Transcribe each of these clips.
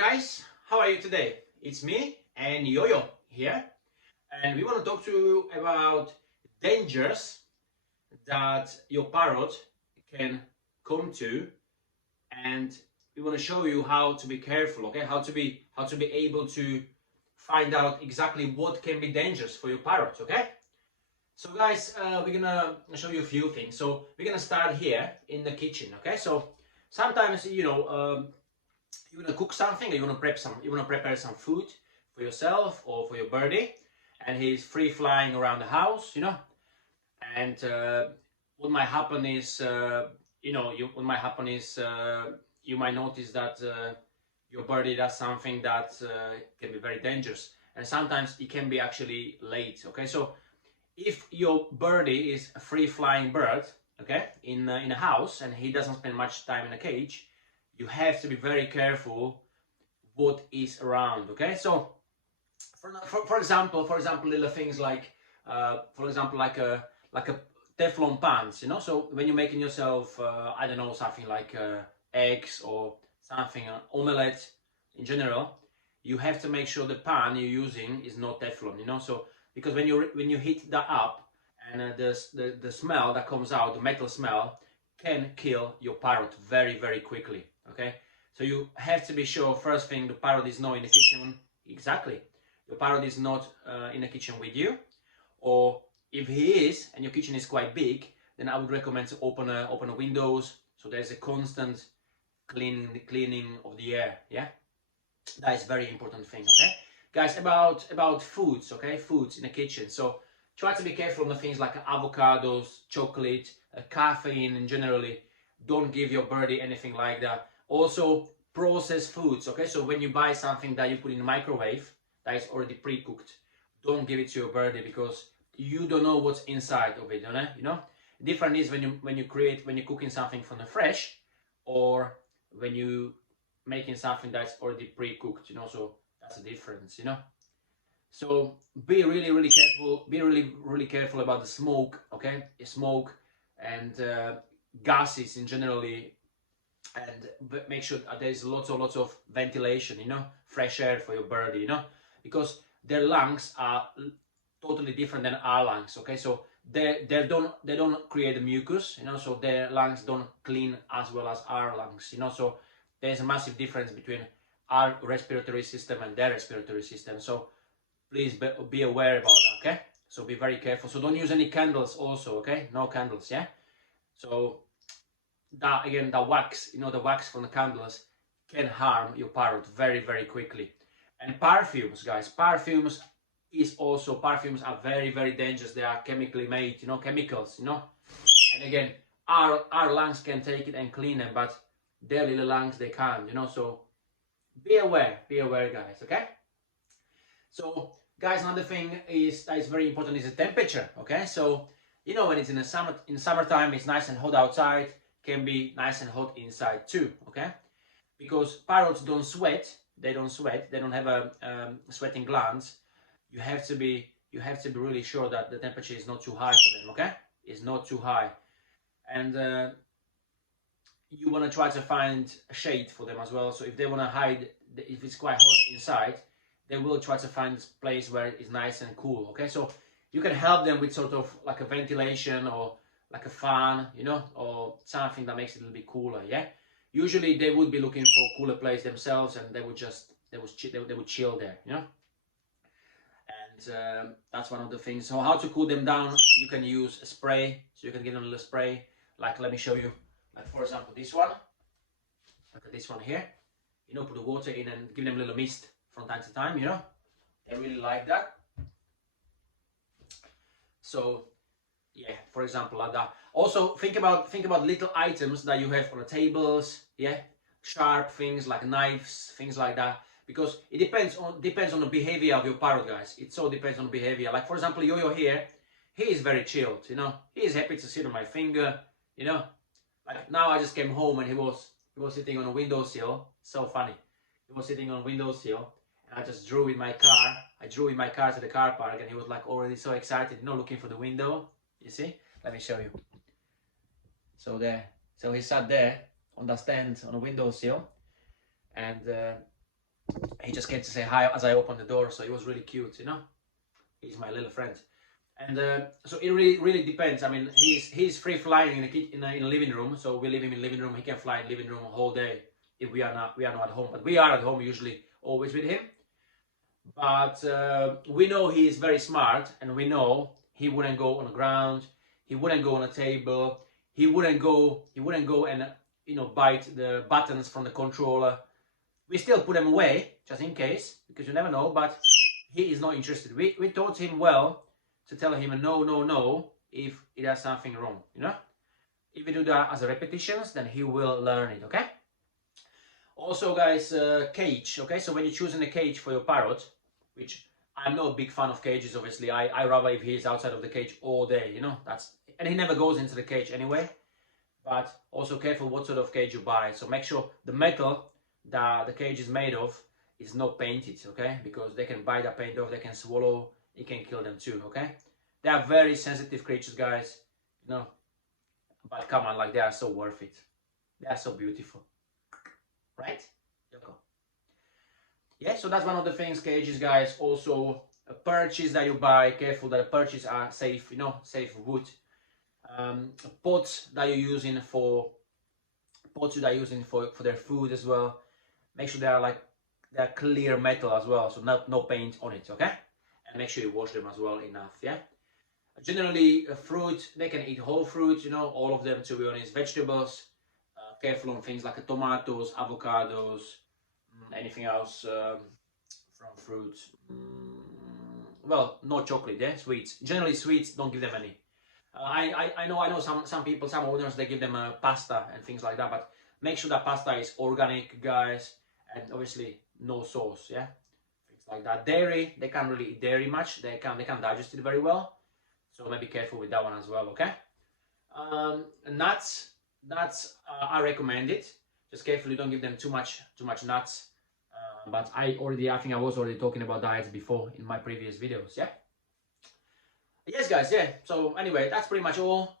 guys, how are you today? It's me and Yo-Yo here, and we want to talk to you about dangers that your parrot can come to, and we want to show you how to be careful, okay? How to be able to find out exactly what can be dangerous for your parrot, okay? So guys, we're gonna show you a few things. So we're gonna start here in the kitchen, okay? So sometimes you want to cook something, or you want to prepare some food for yourself or for your birdie, and he's free flying around the house, and what might happen is you might notice that your birdie does something that can be very dangerous, and sometimes it can be actually late, okay? So if your birdie is a free flying bird, okay, in a house, and he doesn't spend much time in a cage, you have to be very careful what is around, okay? So for example, little things like for example, like a Teflon pans, so when you're making yourself I don't know, something like eggs or something, omelette in general, you have to make sure the pan you're using is not Teflon, so because when you heat that up, and the smell that comes out, the metal smell, can kill your parrot very, very quickly, okay? So you have to be sure, first thing, the parrot is not in the kitchen. Exactly, your parrot is not in the kitchen with you, or if he is and your kitchen is quite big, then I would recommend to open the windows, so there's a constant cleaning of the air. Yeah, that is very important thing, okay guys? About foods, okay? Foods in the kitchen, so try to be careful on the things like avocados, chocolate, caffeine, and generally don't give your birdie anything like that. Also processed foods, okay? So when you buy something that you put in the microwave that is already pre-cooked, don't give it to your birdie, because you don't know what's inside of it, Different is when you're cooking something from the fresh, or when you making something that's already pre-cooked, so that's a difference, So be really, really careful. Be really careful about the smoke, okay? Smoke and gases in generally, and make sure that there's lots of ventilation, fresh air for your birdie, because their lungs are totally different than our lungs, okay? So they don't create the mucus, so their lungs don't clean as well as our lungs, so there's a massive difference between our respiratory system and their respiratory system. So please be aware about that, okay? So be very careful. So don't use any candles also, okay? No candles, yeah? So that, again, the wax, the wax from the candles can harm your parrot very, very quickly. And perfumes, guys, perfumes are very, very dangerous. They are chemically made, chemicals, And again, our lungs can take it and clean them, but their little lungs, they can't, so be aware, guys, okay? So guys, another thing that is very important is the temperature, okay? So when it's in summertime, it's nice and hot outside, can be nice and hot inside too, okay? Because parrots don't sweat, they don't have a sweating glands. You have to be really sure that the temperature is not too high for them, okay? It's not too high. And you want to try to find a shade for them as well. So if they want to hide, if it's quite hot inside, they will try to find a place where it's nice and cool, okay? So you can help them with sort of like a ventilation, or like a fan, or something that makes it a little bit cooler, yeah? Usually they would be looking for a cooler place themselves, and they would chill there, And that's one of the things. So how to cool them down? You can use a spray, so you can give them a little spray. Like, let me show you. Like, for example, this one. Look at this one here. Put the water in and give them a little mist from time to time, They really like that. So yeah, for example, like that. Also think about little items that you have on the tables, yeah? Sharp things like knives, things like that. Because it depends on the behavior of your parrot, guys. It so depends on the behavior. Like, for example, Yo-Yo here, he is very chilled, He is happy to sit on my finger, Like now I just came home and he was sitting on a windowsill. So funny. He was sitting on a windowsill, and I just drew with my car. I drew with my car to the car park, and he was like already so excited, looking for the window. You see? Let me show you. So there. So he sat there on the stand on a windowsill, and He just came to say hi as I opened the door, so it was really cute, you know. He's my little friend. And so it really depends. I mean, he's free flying in a living room, so we leave him in living room. He can fly in living room a whole day if we are not at home. But we are at home usually, always with him. But we know he is very smart, and we know he wouldn't go on the ground. He wouldn't go on a table. He wouldn't go and bite the buttons from the controller. We still put him away just in case, because you never know. But he is not interested. We taught him well to tell him no if he does something wrong. You know, if we do that as a repetitions, then he will learn it. Okay. Also, guys, cage. Okay, so when you're choosing a cage for your parrot, which I'm not a big fan of cages, obviously. I rather if he's outside of the cage all day, you know, and he never goes into the cage anyway. But also careful what sort of cage you buy. So make sure the metal that the cage is made of is not painted, okay? Because they can bite that paint off, they can swallow, it can kill them too, okay? They are very sensitive creatures, guys, you know. But come on, like, they are so worth it. They are so beautiful, right? Yoko. Yeah, so that's one of the things, cages, guys. Also, perches that you buy, careful that the perches are safe, you know, safe wood. Pots that you're using for their food as well. Make sure they're clear metal as well, so no paint on it, okay? And make sure you wash them as well enough, yeah? Generally, fruit, they can eat whole fruit, you know, all of them, to be honest. Vegetables, careful on things like tomatoes, avocados, anything else from fruits. Well, no chocolate, yeah, sweets. Generally, sweets, don't give them any. I know some people, some owners, they give them pasta and things like that, but make sure that pasta is organic, guys, and obviously no sauce, yeah, things like that. Dairy, they can't really eat dairy much. They can't digest it very well, so maybe careful with that one as well, okay? Nuts, I recommend it. Just carefully, don't give them too much nuts. But I think I was already talking about diets before in my previous videos, yeah? Yes, guys, yeah. So anyway, that's pretty much all.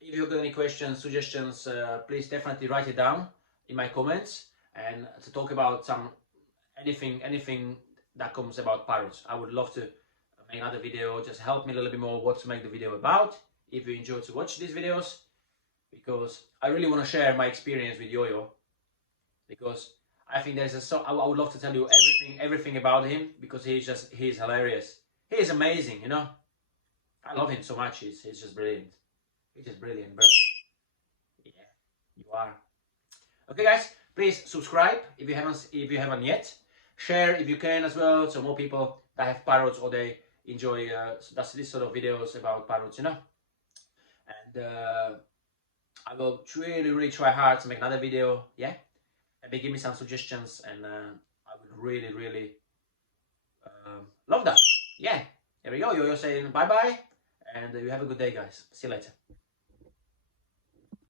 If you've got any questions, suggestions, please definitely write it down in my comments, and to talk about anything that comes about parrots. I would love to make another video. Just help me a little bit more what to make the video about, if you enjoy to watch these videos, because I really want to share my experience with Yo-Yo, because I think I would love to tell you everything about him, because he's hilarious. He is amazing, you know. I love him so much. He's just brilliant. He's just brilliant, bro. Yeah, you are. Okay, guys, please subscribe if you haven't yet. Share if you can as well, so more people that have parrots or they enjoy this sort of videos about parrots, you know. And I will really try hard to make another video. Yeah, maybe give me some suggestions, and I would really love that. Yeah. There we go. You're saying bye bye, and you have a good day, guys. See you later.